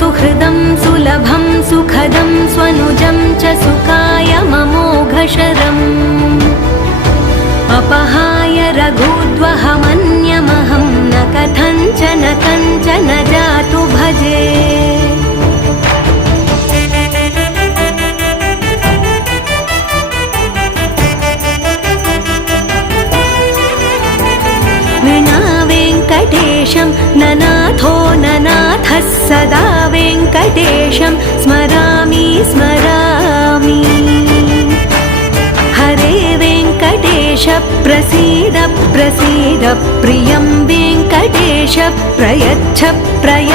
सुहृदं सुलभं सुखदं स्वनुजं च सुखाय ममोघशरम् अपहाय रघुद्वहमन्यमहं न कथञ्चन कञ्चन जातु भजे। वेङ्कटेशं ननाथो ननाथः सदा वेङ्कटेशं स्मरामि स्मरामि। हरे वेङ्कटेश प्रसीद प्रसीद प्रियं वेङ्कटेश प्रयच्छ प्रयच्छ।